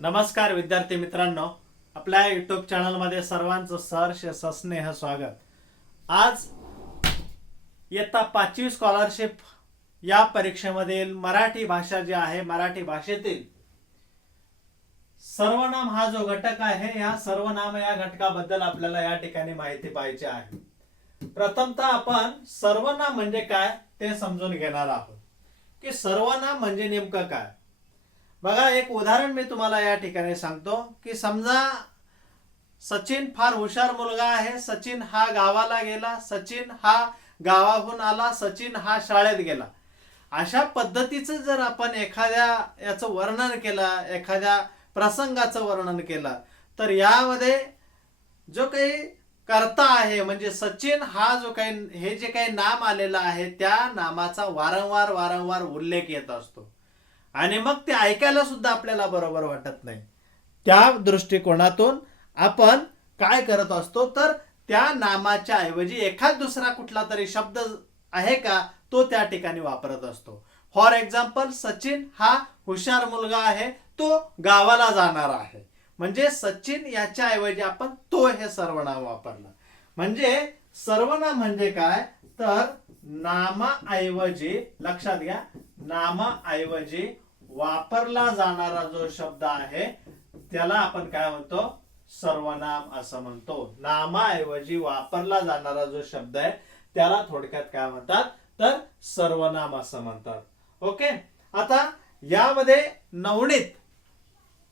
नमस्कार विद्यार्थी मित्रांनो, आपल्या युट्यूब चॅनलमध्ये सर्वांचं सहर्ष सस्नेह स्वागत। आज इयत्ता 5वी स्कॉलरशिप या परीक्षेमधील मराठी भाषा जी आहे, मराठी भाषेतील सर्वनाम हा जो घटक आहे, या सर्वनाम या घटकाबद्दल आपल्याला या ठिकाणी माहिती पाहिजे आहे। प्रथमतः आपण सर्वनाम म्हणजे काय ते समजून घेणार आहोत की सर्वनाम म्हणजे नेमकं काय। बघा, एक उदाहरण मी तुम्हाला या ठिकाणी सांगतो की समजा सचिन फार हुशार मुलगा आहे, सचिन हा गावाला गेला, सचिन हा गावाहून आला, सचिन हा शाळेत गेला। अशा पद्धतीचं जर आपण एखाद्या याचं वर्णन केलं, एखाद्या प्रसंगाचं वर्णन केलं, तर यामध्ये जो काही कर्ता आहे म्हणजे सचिन हा जो काही हे जे काही नाम आलेलं आहे त्या नामाचा वारंवार उल्लेख येत असतो आणि मग ते ऐकायला सुद्धा आपल्याला बरोबर वाटत नाही। त्या दृष्टिकोनातून आपण काय करत असतो, तर त्या नामाच्या ऐवजी एखाद दुसरा कुठला तरी शब्द आहे का तो त्या ठिकाणी वापरत असतो। फॉर एक्झाम्पल, सचिन हा हुशार मुलगा आहे, तो गावाला जाणार आहे, म्हणजे सचिन याच्या ऐवजी आपण तो हे सर्वनाम वापरलं। म्हणजे सर्वनाम म्हणजे काय, तर नामाऐवजी, लक्षात घ्या, नामाऐवजी वापरला जाणारा जो शब्द आहे त्याला आपण काय म्हणतो, सर्वनाम असं म्हणतो। नामाऐवजी वापरला जाणारा जो शब्द आहे त्याला थोडक्यात काय म्हणतात, तर सर्वनाम असं म्हणतात। ओके, आता यामध्ये नवनीत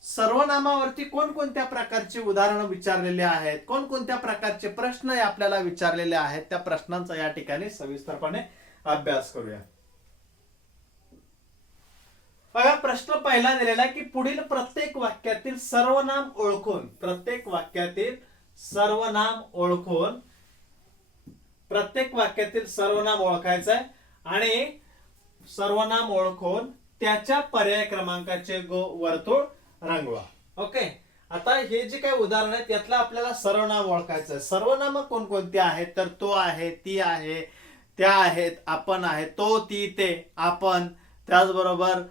सर्वनामावरती कोणकोणत्या प्रकारची उदाहरणं विचारलेली आहेत, कोणकोणत्या प्रकारचे प्रश्न आपल्याला विचारलेले आहेत, त्या प्रश्नांचा या ठिकाणी सविस्तरपणे अभ्यास करूया। बघा, प्रश्न पहिला दिलेला आहे की पुढील प्रत्येक वाक्यातील सर्वनाम ओळखून, प्रत्येक वाक्यातील सर्वनाम ओळखून, प्रत्येक वाक्यातील सर्वनाम ओळखायचं आहे आणि सर्वनाम ओळखून त्याच्या पर्याय क्रमांकाचे वर्तुळ रंगवा। ओके, आता हे जे काही उदाहरण आहे त्यातलं आपल्याला सर्वनाम ओळखायचं आहे। सर्वनाम कोणकोणती आहेत, तर तो आहे, ती आहे, त्या आहेत, आपण आहे, तो, ती, ते, आपण, त्याचबरोबर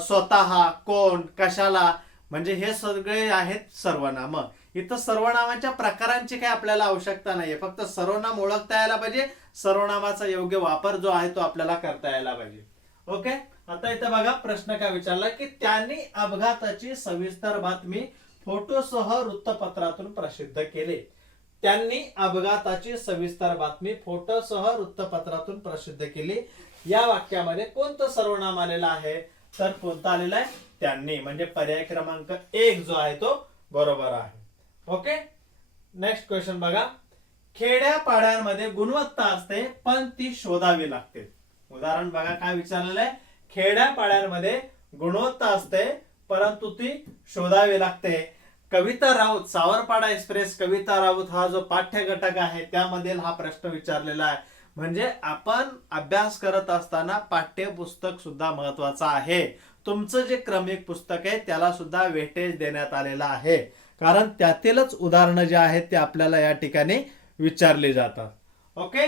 स्वतः, कोण, कशाला, म्हणजे हे सगळे आहेत सर्वनाम। इथं सर्वनामाच्या प्रकारांची काही आपल्याला आवश्यकता नाहीये, फक्त सर्वनाम ओळखता यायला पाहिजे, सर्वनामाचा योग्य वापर जो आहे तो आपल्याला करता यायला पाहिजे। ओके, आता इथं बघा प्रश्न काय विचारला की त्यांनी अपघाताची सविस्तर बातमी फोटोसह वृत्तपत्रातून प्रसिद्ध केले। त्यांनी अपघाताची सविस्तर बातमी फोटोसह वृत्तपत्रातून प्रसिद्ध केली। या वाक्यामध्ये कोणतं सर्वनाम आलेलं आहे, तर कोणता आलेला आहे, त्यांनी, म्हणजे पर्याय क्रमांक 1 जो आहे तो बरोबर आहे। ओके, नेक्स्ट क्वेश्चन बघा, खेड्यापाड्यांमध्ये गुणवत्ता असते पण ती शोधावी लागते। उदाहरण बघा काय विचारलेलं आहे, खेड्यापाड्यांमध्ये गुणवत्ता असते परंतु ती शोधावी लागते। कविता राऊत, सावरपाडा एक्सप्रेस कविता राऊत हा जो पाठ्य घटक आहे त्यामधील हा प्रश्न विचारलेला आहे। म्हणजे आपण अभ्यास करत असताना पाठ्यपुस्तक सुद्धा महत्वाचं आहे। तुमचं जे क्रमिक पुस्तक आहे त्याला सुद्धा वेटेज देण्यात आलेला आहे, कारण त्यातीलच उदाहरणं जे आहेत ते आपल्याला या ठिकाणी विचारली जातात। ओके,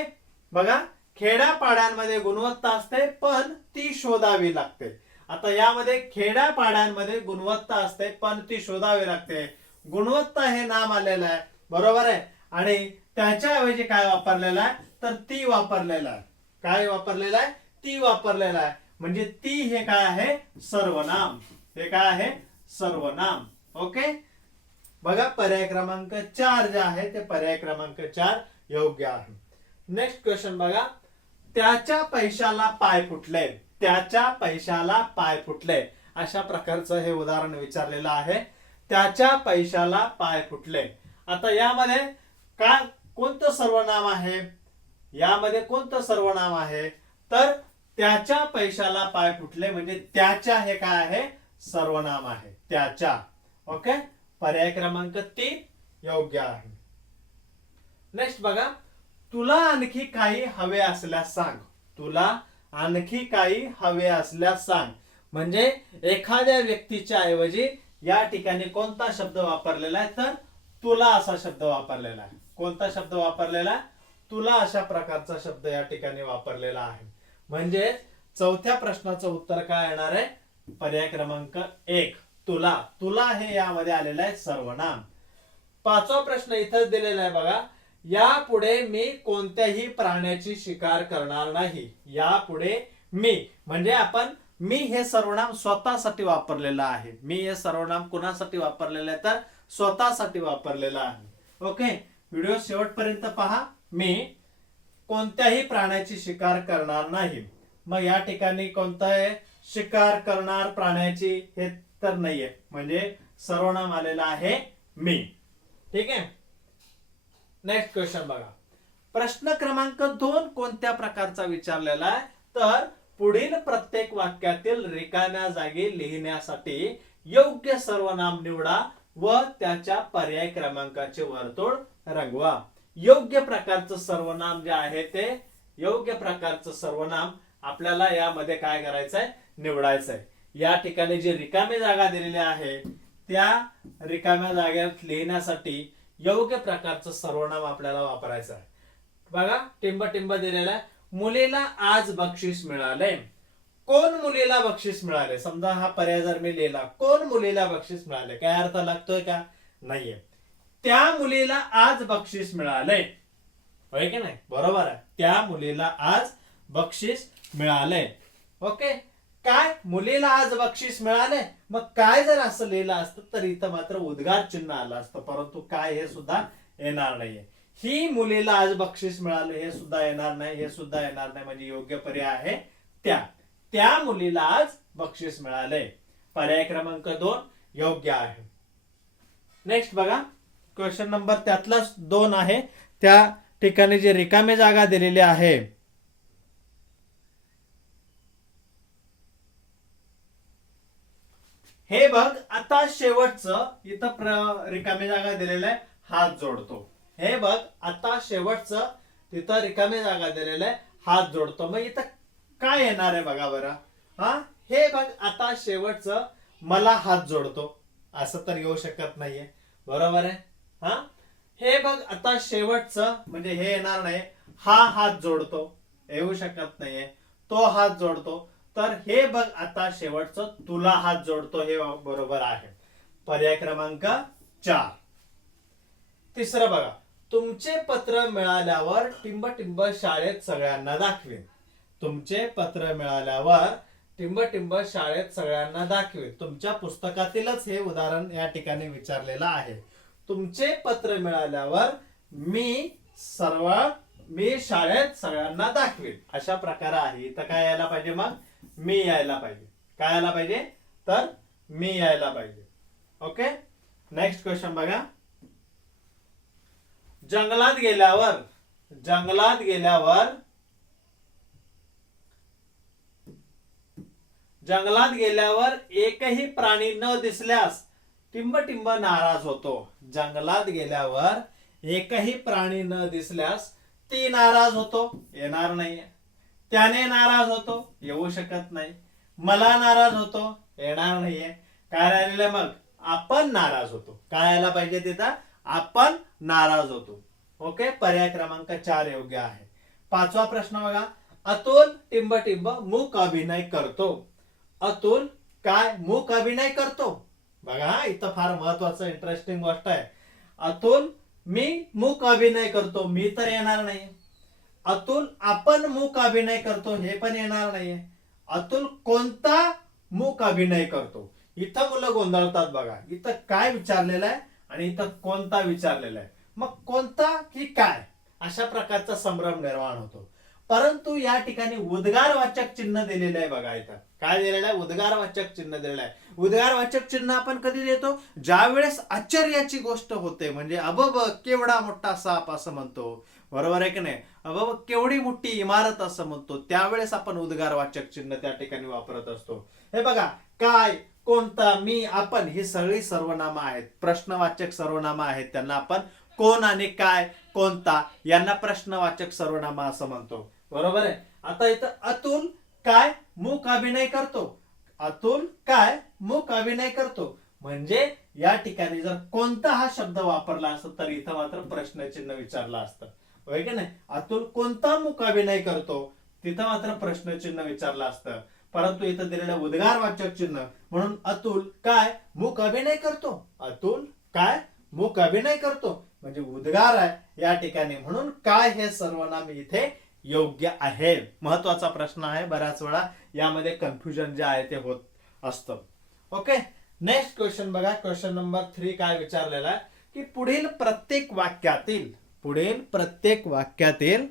बघा, खेड्यापाड्यांमध्ये गुणवत्ता असते पण ती शोधावी लागते। आता यामध्ये खेड्यापाड्यांमध्ये गुणवत्ता असते पण ती शोधावी लागते, गुणवत्ता हे नाम आलेलं आहे, बरोबर आहे, आणि त्याच्याऐवजी काय वापरलेलं आहे, तर ती वापरलेलं आहे। काय वापरलेलं आहे, ती वापरलेलं आहे, म्हणजे ती हे काय आहे, सर्वनाम, हे काय आहे, सर्वनाम। ओके, बघा पर्याय क्रमांक 4 जे आहे ते पर्याय क्रमांक 4 योग्य आहे। नेक्स्ट क्वेश्चन बघा, त्याच्या पैशाला पाय फुटले, त्याच्या पैशाला पाय फुटले, अशा प्रकारचं हे उदाहरण विचारलेलं आहे। त्याच्या पैशाला पाय फुटले, आता यामध्ये काय, कोणतं सर्वनाम आहे, यामध्ये कोणतं सर्वनाम आहे, तर त्याच्या पैशाला पाय फुटले, म्हणजे त्याच्या हे काय आहे, सर्वनाम आहे, त्याच्या। ओके, पर्याय क्रमांक 3 योग्य आहे। नेक्स्ट बघा, तुला आणखी काही हवे असल्यास सांग, तुला आणखी काही हवे असल्यास सांग, म्हणजे एखाद्या व्यक्तीच्या ऐवजी या ठिकाणी कोणता शब्द वापरलेला आहे, तर तुला असा शब्द वापरलेला आहे। कोणता शब्द वापरलेला आहे, तुला, अशा प्रकारचा शब्द या ठिकाणी वापरलेला आहे। म्हणजे चौथ्या प्रश्नाचं उत्तर काय येणार आहे, पर्याय क्रमांक 1 तुला. तुला हे यामध्ये आलेलं आहे सर्वनाम. पाचवा प्रश्न इथंच दिलेला आहे बघा. यापुढे मी कोणत्याही प्राण्याची शिकार करणार नाही. यापुढे मी म्हणजे आपण मी हे सर्वनाम स्वतःसाठी वापरलेलं आहे. मी हे सर्वनाम कुणासाठी वापरलेलं आहे तर स्वतःसाठी वापरलेलं आहे. ओके, व्हिडिओ शेवटपर्यंत पहा. मी कोणत्याही प्राण्याची शिकार करणार नाही. मग या ठिकाणी कोणता आहे शिकार करणार प्राण्याची हे तर नाहीये, म्हणजे सर्वनाम आलेला आहे मी. ठीक आहे. नेक्स्ट क्वेश्चन बघा. प्रश्न क्रमांक 2 कोणत्या प्रकारचा विचारलेला आहे तर पुढील प्रत्येक वाक्यातील रिकाम्या जागी लिहिण्यासाठी योग्य सर्वनाम निवडा व त्याच्या पर्याय क्रमांकाचे वर्तुळ रंगवा. योग्य प्रकारचं सर्वनाम जे आहे ते योग्य प्रकारचं सर्वनाम आपल्याला यामध्ये काय करायचंय निवडायचंय. या ठिकाणी जे रिकामी जागा दिलेली आहे त्या रिकाम्या जागेत लिहिण्यासाठी योग्य प्रकारचं सर्वनाम आपल्याला वापरायचं आहे. बघा टिंब टिंब दिलेला आहे. मुलीला आज बक्षीस मिळाले. कोण मुलीला बक्षीस मिळाले. समजा हा पर्याय जर मी लिहिला कोण मुलीला बक्षीस मिळाले काय अर्थ लागतोय का नाहीये. त्या मुलीला आज बक्षीस मिळाले. होय की नाही बरोबर आहे. त्या मुलीला आज बक्षीस मिळाले. ओके, काय मुलीला आज बक्षीस मिळाले. मग काय जर असं लिहिलं असतं तर इथं मात्र उद्गार चिन्ह आलं असतं, परंतु काय हे सुद्धा येणार नाहीये. ही मुलीला आज बक्षीस मिळाले हे सुद्धा येणार नाही, हे सुद्धा येणार नाही. म्हणजे योग्य पर्याय आहे त्या मुलीला आज बक्षीस मिळाले. पर्याय क्रमांक 2 योग्य आहे. नेक्स्ट बघा क्वेश्चन नंबर त्यातला 2 आहे. त्या ठिकाणी जे रिकामी जागा दिलेली आहे हे बघ. आता शेवटचं इथं रिकामी जागा दिलेला आहे हात जोडतो. हे बघ आता शेवटचं तिथं रिकामी जागा दिलेला आहे हात जोडतो. मग इथं काय येणार आहे बघा बरं. हा हे बघ आता शेवटचं मला हात जोडतो असं तर येऊ शकत नाहीये बरोबर आहे. हा हे बघ आता शेवटचं म्हणजे हे येणार नाही. हा हात जोडतो येऊ शकत नाहीये. तो हात जोडतो तर हे बघ आता शेवटचं तुला हात जोडतो हे बरोबर आहे. पर्याय क्रमांक 4. तिसरं बघा. तुमचे पत्र मिळाल्यावर टिंब टिंब शाळेत सगळ्यांना दाखवेन. तुमचे पत्र मिळाल्यावर टिंब टिंब शाळेत सगळ्यांना दाखवेन. तुमच्या पुस्तकातीलच हे उदाहरण या ठिकाणी विचारलेलं आहे. तुमचे पत्र मिळाल्यावर मी शाळेत सगळ्यांना दाखवेन अशा प्रकार आहे. इथं काय यायला पाहिजे मग मी यायला पाहिजे. काय यायला पाहिजे तर मी यायला पाहिजे. ओके, नेक्स्ट क्वेश्चन बघा. जंगलात गेल्यावर एकही प्राणी न दिसल्यास टिंब टिंब नाराज होतो. जंगलात गेल्यावर एकही प्राणी न दिसल्यास ती नाराज होतो येणार नाहीये. त्याने नाराज होतो येऊ शकत नाही. मला नाराज होतो येणार नाहीये. काय राहिलेलं मग आपण नाराज होतो. काय यायला पाहिजे तिथं आपण नाराज होतो. ओके, पर्याय क्रमांक 4 योग्य आहे. 5वा प्रश्न बघा. अतुल टिंब टिंब मूक अभिनय करतो. अतुल काय मूक अभिनय करतो. बघा इथं फार महत्वाचं इंटरेस्टिंग गोष्ट आहे. अतुल मी मूक अभिनय करतो मी तर येणार नाही. अतुल आपण मूक अभिनय करतो हे पण येणार नाहीये. अतुल कोणता मूक अभिनय करतो. इथं मुलं गोंधळतात बघा. इथं काय विचारलेलं आहे आणि इथं कोणता विचारलेला आहे. मग कोणता की काय अशा प्रकारचा संभ्रम निर्माण होतो. परंतु या ठिकाणी उद्गारवाचक चिन्ह दिलेलं आहे बघा. इथं काय दिलेलं आहे उद्गारवाचक चिन्ह दिलेलं आहे. उद्गारवाचक चिन्ह आपण कधी देतो ज्या वेळेस आश्चर्याची गोष्ट होते. म्हणजे अबब केवढा मोठा साप असं म्हणतो बरोबर आहे की नाही. अबब केवढी मोठी इमारत असं म्हणतो त्यावेळेस आपण उद्गारवाचक चिन्ह त्या ठिकाणी वापरत असतो. हे बघा काय कोणता मी आपण ही सगळी सर्वनामं आहेत. प्रश्नवाचक सर्वनामं आहेत. त्यांना आपण कोण आणि काय कोणता यांना प्रश्नवाचक सर्वनाम असं म्हणतो बरोबर आहे. आता इथं अतुल काय मूक अभिनय करतो. अतुल काय मूक अभिनय करतो म्हणजे या ठिकाणी जर कोणता हा शब्द वापरला असता तर इथं मात्र प्रश्नचिन्ह विचारलं असतं होय की नाही. अतुल कोणता मूक अभिनय करतो तिथं मात्र प्रश्नचिन्ह विचारलं असतं. परंतु इथं दिलेलं उद्गारवाचक चिन्ह म्हणून अतुल काय मूक अभिनय करतो, अतुल काय मूक अभिनय करतो म्हणजे उद्गार आहे या ठिकाणी, म्हणून काय हे सर्वनाम इथे योग्य आहे. महत्वाचा प्रश्न आहे, बऱ्याच वेळा यामध्ये कन्फ्युजन जे आहे ते होत असतं. ओके, नेक्स्ट क्वेश्चन बघा. क्वेश्चन नंबर 3 काय विचारलेला आहे की पुढील प्रत्येक वाक्यातील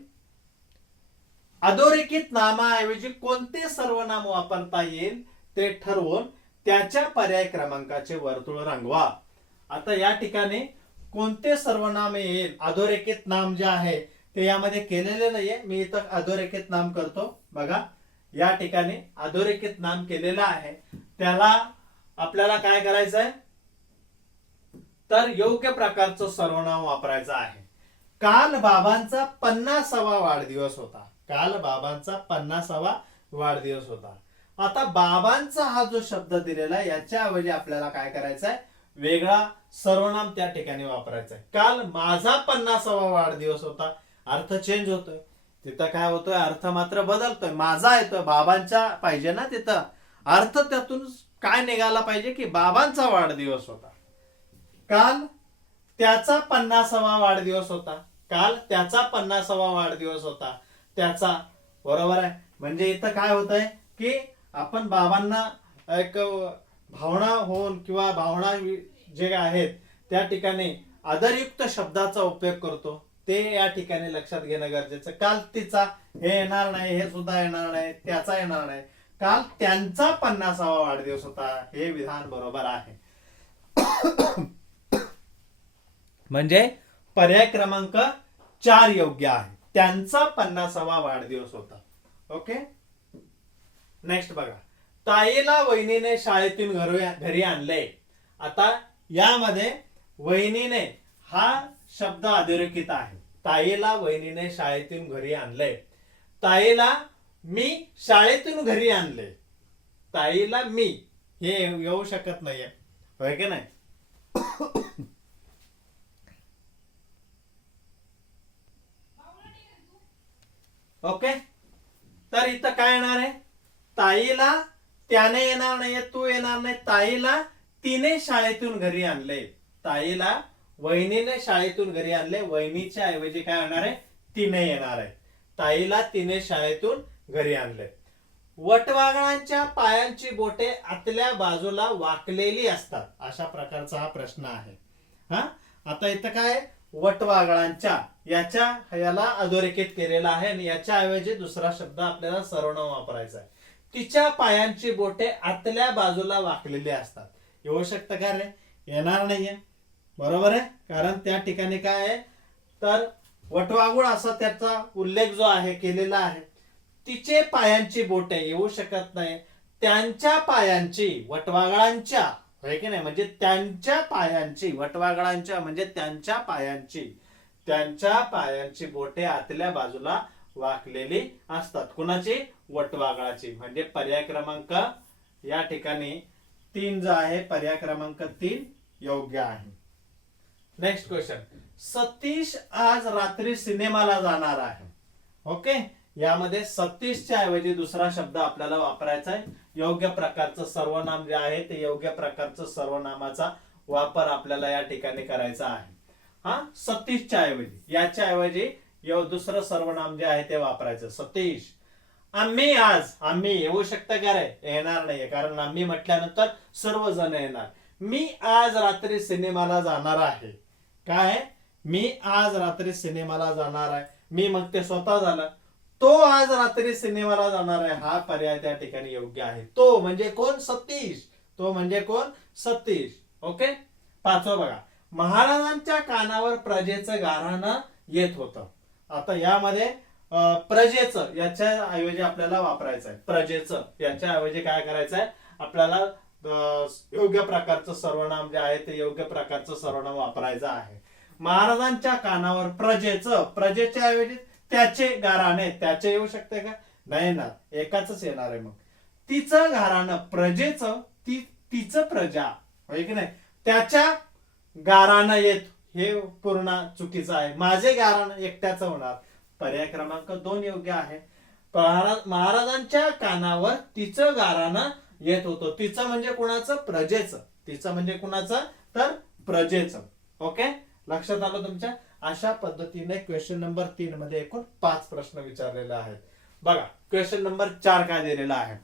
अधोरेखित नामाऐवजी कोणते सर्वनाम वापरता येईल ते ठरवून त्याच्या पर्याय क्रमांकाचे वर्तुळ रंगवा. आता या ठिकाणी कोणते सर्वनाम येईल, अधोरेखित नाम जे आहे ते यामध्ये केलेले नाहीये, मी इथं अधोरेखित नाम करतो. बघा या ठिकाणी अधोरेखित नाम केलेलं आहे, त्याला आपल्याला काय करायचं आहे तर योग्य प्रकारचं सर्वनाम वापरायचं आहे. काल बाबांचा 50वा वाढदिवस होता, काल बाबांचा 50वा वाढदिवस होता. आता बाबांचा हा जो शब्द दिलेला आहे याच्याऐवजी आपल्याला काय करायचं आहे, वेगळा सर्वनाम त्या ठिकाणी वापरायचा आहे. काल माझा 50वा वाढदिवस होता, अर्थ चेंज होतोय, तिथं काय होतोय अर्थ मात्र बदलतोय, माझा येतोय, बाबांचा पाहिजे ना, तिथं अर्थ त्यातून काय निघाला पाहिजे की बाबांचा वाढदिवस होता. काल त्याचा 50वा वाढदिवस होता, काल त्याचा 50वा वाढदिवस होता, त्याचा, बरोबर आहे. म्हणजे इथं काय होत आहे की आपण बाबांना एक भावना होऊन किंवा भावना जे आहेत त्या ठिकाणी आदरयुक्त शब्दाचा उपयोग करतो, ते या ठिकाणी लक्षात घेणं गरजेचं. काल तिचा हे येणार नाही, हे सुद्धा येणार नाही, त्याचा येणार नाही, काल त्यांचा 50वा वाढदिवस होता, हे विधान बरोबर आहे. म्हणजे पर्याय क्रमांक 4 योग्य आहे, त्यांचा 50वा वाढदिवस होता. ओके, नेक्स्ट बघा. ताईला वहिनीने शाळेतून घरी आणले. आता यामध्ये वहिनीने हा शब्द अधोरेखित आहे. ताईला वहिनीने शाळेतून घरी आणले, ताईला मी शाळेतून घरी आणले, ताईला मी हे येऊ शकत नाहीये, होय की नाही. ओके, तर इथं काय येणार आहे, ताईला त्याने येणार नाहीये, तू येणार नाही, ताईला तिने शाळेतून घरी आणले, ताईला वहिनीने शाळेतून घरी आणले, वहिनीच्या ऐवजी काय होणार आहे, तिने येणार आहे, ताईला तिने शाळेतून घरी आणले. वटवाघळांच्या पायांची बोटे आतल्या बाजूला वाकलेली असतात, अशा प्रकारचा हा प्रश्न आहे. हा, आता इथं काय वटवाघळांच्या याला अधोरेखित केलेला आहे आणि याच्या ऐवजी दुसरा शब्द आपल्याला सर्वनाम वापरायचा आहे. तिच्या पायांची बोटे आतल्या बाजूला वाकलेली असतात, येऊ शकतं का रे, येणार नाहीये, बरोबर आहे. कारण त्या ठिकाणी काय आहे तर वटवाघूळ असा त्याचा उल्लेख जो आहे केलेला आहे. तिचे पायांची बोटे येऊ शकत नाही, त्यांच्या पायांची, वटवाघळांच्या, होय की नाही, म्हणजे त्यांच्या पायांची, वटवाघळांच्या म्हणजे त्यांच्या पायांची बोटे आतल्या बाजूला वाकलेली असतात. कुणाची, वटवाघळाची. म्हणजे पर्याय क्रमांक या ठिकाणी 3 जो आहे, पर्याय क्रमांक 3 योग्य आहे. Next question. सतीश आज रात्री सिनेमाला जाणार आहे. ओके, यामध्ये सतीशच्या ऐवजी दुसरा शब्द आपल्याला वापरायचा आहे. योग्य प्रकारचं सर्वनाम जे आहे ते योग्य प्रकारचं सर्वनामाचा वापर आपल्याला या ठिकाणी करायचा आहे. हा, सतीशच्या ऐवजी, याच्या ऐवजी दुसरं सर्वनाम जे आहे ते वापरायचं, सतीश. आम्ही आज, आम्ही येऊ शकतं का रे, येणार नाहीये, कारण आम्ही म्हटल्यानंतर सर्वजण येणार. मी आज रात्री सिनेमाला जाणार आहे, काय, मी आज रात्री सिनेमाला जाणार आहे, मी मग ते स्वतः झालं. तो आज रात्री सिनेमाला जाणार आहे, हा पर्याय त्या ठिकाणी योग्य आहे. तो म्हणजे कोण, सतीश, तो म्हणजे कोण, सतीश. ओके, 5वं बघा. महाराजांच्या कानावर प्रजेचं गाऱ्हाणं येत होतं. आता यामध्ये प्रजेचं याच्या ऐवजी आपल्याला वापरायचं आहे, प्रजेचं याच्या ऐवजी काय करायचं आहे आपल्याला, योग्य प्रकारचं सर्वनाम जे आहे ते योग्य प्रकारचं सर्वनाम वापरायचं आहे. महाराजांच्या कानावर प्रजेचं, प्रजेच्या ऐवजी त्याचे गाऱ्हाणे, त्याचे येऊ शकते का, नाही ना, एकाच येणार आहे. मग तिचं गाऱ्हाणं, प्रजेचं, तिचं प्रजा, होय की नाही, त्याच्या गाऱ्हाणं येत, हे पूर्ण चुकीचं आहे. माझे गाऱ्हाणं एकट्याचं होणार, पर्याय क्रमांक 2 योग्य आहे. महाराजांच्या कानावर तिचं गाराणं येत होतं. तिचं म्हणजे कुणाचं? प्रजेचं. तिचं म्हणजे कुणाचं? तर प्रजेचं. ओके, लक्षात आलं तुमच्या? अशा पद्धतीने क्वेश्चन नंबर 3 मध्ये एकूण 5 प्रश्न विचारलेले आहेत. बघा क्वेश्चन नंबर 4 काय दिलेला आहे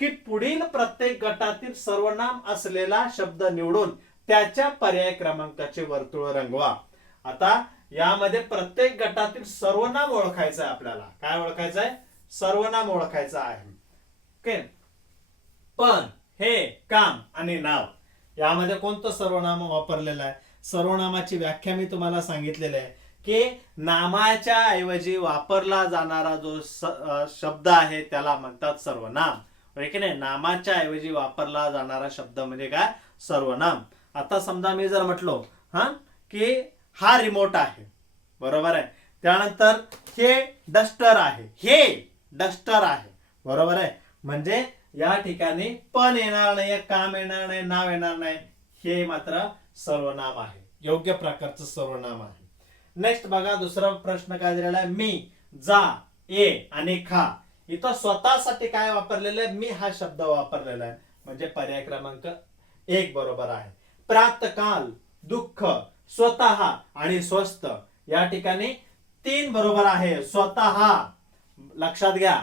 की पुढील प्रत्येक गटातील सर्वनाम असलेला शब्द निवडून त्याच्या पर्याय क्रमांकाचे वर्तुळ रंगवा. आता यामध्ये प्रत्येक गटातील सर्वनाम ओळखायचं आहे आपल्याला. काय ओळखायचं आहे? सर्वनाम ओळखायचं आहे. ओके, पण, हे, काम आणि नाव यामध्ये कोणतं सर्वनाम वापरलेलं आहे? सर्वनामाची व्याख्या मी तुम्हाला सांगितलेली आहे की नामाच्या ऐवजी वापरला जाणारा जो शब्द आहे त्याला म्हणतात सर्वनाम. की नाही, नामाच्या ऐवजी वापरला जाणारा शब्द म्हणजे काय? सर्वनाम. आता समजा मी जर म्हटलो की हा रिमोट आहे, बरोबर आहे. त्यानंतर हे डस्टर आहे, हे डस्टर आहे, बरोबर आहे. म्हणजे या ठिकाणी पण येणार नाही, काम येणार नाही, नाव येणार नाही. हे मात्र सर्वनाम आहे, योग्य प्रकारचं सर्वनाम आहे. नेक्स्ट बघा दुसरा प्रश्न काय दिलेला आहे? मी, जा, ये आणि खा. इथं स्वतःसाठी काय वापरलेलं आहे? मी हा शब्द वापरलेला आहे, म्हणजे पर्याय क्रमांक 1 बरोबर आहे. प्रातकाल, दुःख, स्वतः आणि स्वस्थ या ठिकाणी 3 बरोबर आहे. स्वतः, लक्षात घ्या,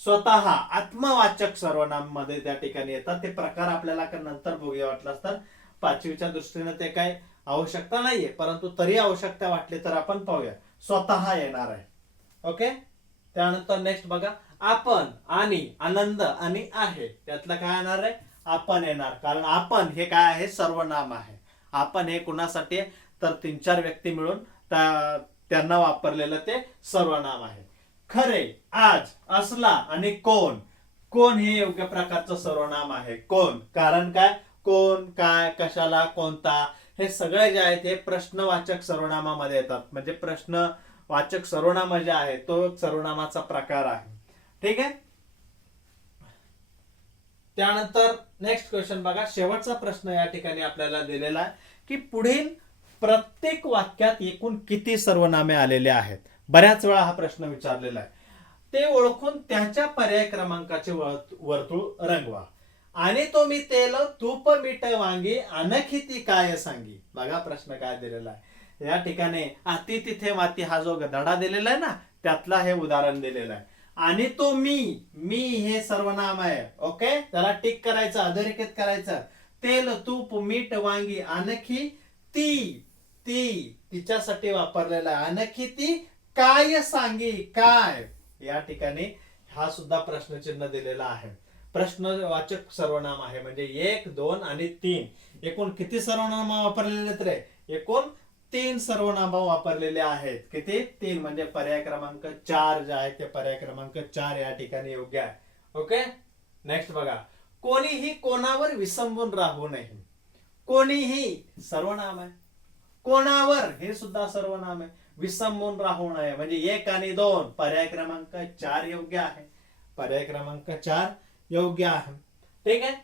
स्वतः आत्मवाचक सर्वनाम मध्ये त्या ठिकाणी येतात. ते प्रकार आपल्याला नंतर बघूया वाटलं तर. 5वीच्या दृष्टीने ते काय आवश्यकता नाहीये, परंतु तरी आवश्यकता वाटली तर आपण पाहूया. स्वतः येणार आहे. ओके, त्यानंतर नेक्स्ट बघा आपण आणि आनंद आणि आहे त्यातलं काय येणार आहे? आपण येणार. कारण आपण हे काय आहे? सर्वनाम आहे. आपण हे कुणासाठी? तर 3-4 व्यक्ती मिळून त्यांना वापरलेलं ते सर्वनाम आहे. खरे, आज, असला आणि कोण. कोण हे योग्य प्रकारचं सर्वनाम आहे. कोण, कारण काय? कोण, काय, कशाला, कोणता हे सगळे जे आहेत ते प्रश्नवाचक सर्वनामामध्ये येतात. म्हणजे प्रश्नवाचक सर्वनाम जे आहे तो सर्वनामाचा प्रकार आहे. ठीक आहे. त्यानंतर नेक्स्ट क्वेश्चन बघा. शेवटचा प्रश्न या ठिकाणी आपल्याला दिलेला आहे की पुढील प्रत्येक वाक्यात एकूण किती सर्वनामे आलेले आहेत. बऱ्याच वेळा हा प्रश्न विचारलेला आहे. ते ओळखून त्याच्या पर्याय क्रमांकाचे वर्तुळ रंगवा. आणि तो मी तेल, तूप, मीठ, वांगी आणखी ती काय सांगी. बघा प्रश्न काय दिलेला आहे या ठिकाणी. अति, तिथे, माती हा जो धडा दिलेला आहे ना त्यातला हे उदाहरण दिलेलं आहे. आणि तो मी हे सर्वनाम आहे. ओके, त्याला टिक करायचं, अधोरेखित करायचं. तेल, तूप, मीठ, वांगी आणखी ती तिच्यासाठी वापरलेला आहे. आणखी ती काय सांगी. काय या ठिकाणी हा सुद्धा प्रश्नचिन्ह दिलेला आहे. प्रश्नवाचक सर्वनाम आहे. म्हणजे 1, 2 आणि 3 एकूण किती सर्वनाम वापरलेले आहेत रे? एकूण 3 सर्वनाम वापरलेले आहेत. किती? 3. म्हणजे पर्याय क्रमांक 4 जे आहे ते पर्याय क्रमांक 4 या ठिकाणी योग्य आहे. ओके, नेक्स्ट बघा. कोणीही कोणावर विसंबून राहू नये. कोणीही सर्वनाम आहे. कोणावर हे सुद्धा सर्वनाम आहे. विसंबून राहू नये म्हणजे 1 आणि 2 पर्याय क्रमांक 4 योग्य आहे. पर्याय क्रमांक 4 योग्य आहे. ठीक आहे.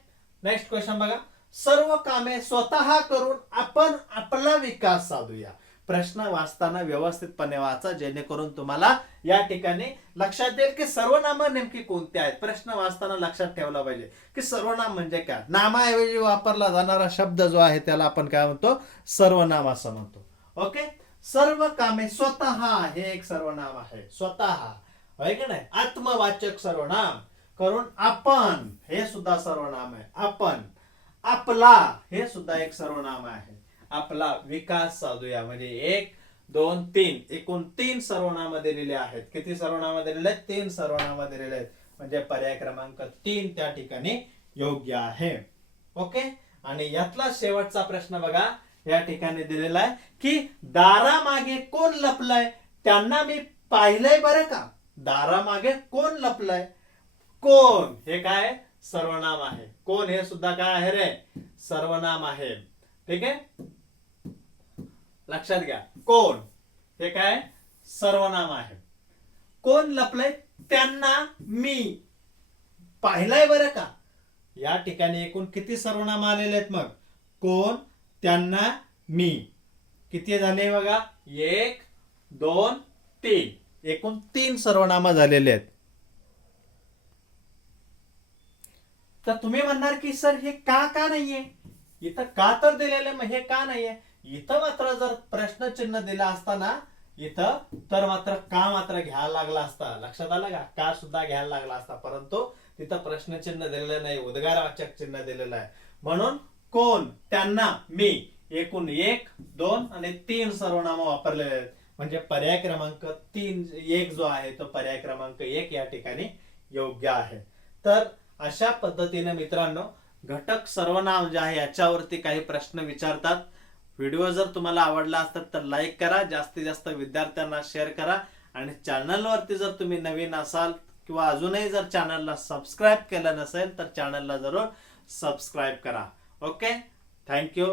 नेक्स्ट क्वेश्चन बघा. सर्व कामे स्वतः करून आपण आपला विकास साधूया. प्रश्न वाचताना व्यवस्थितपणे वाचा जेणेकरून तुम्हाला या ठिकाणी लक्षात येईल की सर्वनाम नेमकी कोणती आहेत. प्रश्न वाचताना लक्षात ठेवला पाहिजे की सर्वनाम म्हणजे काय. नामाऐवजी वापरला जाणारा शब्द जो आहे त्याला आपण काय म्हणतो? सर्वनाम असं म्हणतो. ओके, सर्व कामे स्वतः हे एक सर्वनाम आहे. स्वतः आहे की नाही. आत्मवाचक सर्वनाम करून आपण हे सुद्धा सर्वनाम आहे. आपण, आपला हे सुद्धा एक सर्वनाम आहे. आपला विकास साधूया म्हणजे 1, 2, 3 एकूण 3 सर्वनाम दिलेले आहेत. किती सर्वनाम दिलेले आहेत? 3 सर्वनाम दिलेले आहेत. म्हणजे पर्याय क्रमांक 3 त्या ठिकाणी योग्य आहे. ओके, आणि यातला शेवटचा प्रश्न बघा या ठिकाणी दिलेला आहे की दारामागे कोण लपलंय त्यांना मी पाहिलंय बरं का. दारामागे कोण लपलंय. कोण हे काय? सर्वनाम आहे. कोण हे सुद्धा काय आहे रे? सर्वनाम आहे. ठीक आहे, लक्षात घ्या. कोण हे काय? सर्वनाम आहे. कोण लपलंय त्यांना मी पाहिलंय बरं का. या ठिकाणी एकूण किती सर्वनाम आलेले आहेत मग? कोण, त्यांना, मी. किती झाले बघा? 1, 2, 3 एकूण 3 सर्वनाम झालेले आहेत. तर तुम्ही म्हणणार की सर हे का नाहीये, इथं का तर दिलेलं मग हे का नाहीये. इथं मात्र जर प्रश्नचिन्ह दिला असताना इथं तर मात्र का मात्र घ्यायला लागला असता. लक्षात आलं का सुद्धा घ्यायला लागला असता, परंतु तिथं प्रश्नचिन्ह दिलेलं नाही, उद्गारवाचक चिन्ह दिलेलं आहे. म्हणून कोण, त्यांना, मी, एकूण 1, 2 आणि 3 सर्वनाम वापरलेले आहेत. म्हणजे पर्याय क्रमांक 1 जो आहे तो पर्याय क्रमांक 1 या ठिकाणी योग्य आहे. तर अशा पद्धतीने मित्रांनो घटक सर्वनाम जे आहे याच्यावरती काही प्रश्न विचारतात. व्हिडिओ जर तुम्हाला आवडला असतात तर लाईक करा, जास्तीत जास्त विद्यार्थ्यांना शेअर करा आणि चॅनलवरती जर तुम्ही नवीन असाल किंवा अजूनही जर चॅनलला सबस्क्राईब केलं नसेल तर चॅनलला जरूर सबस्क्राईब करा. Okay, thank you.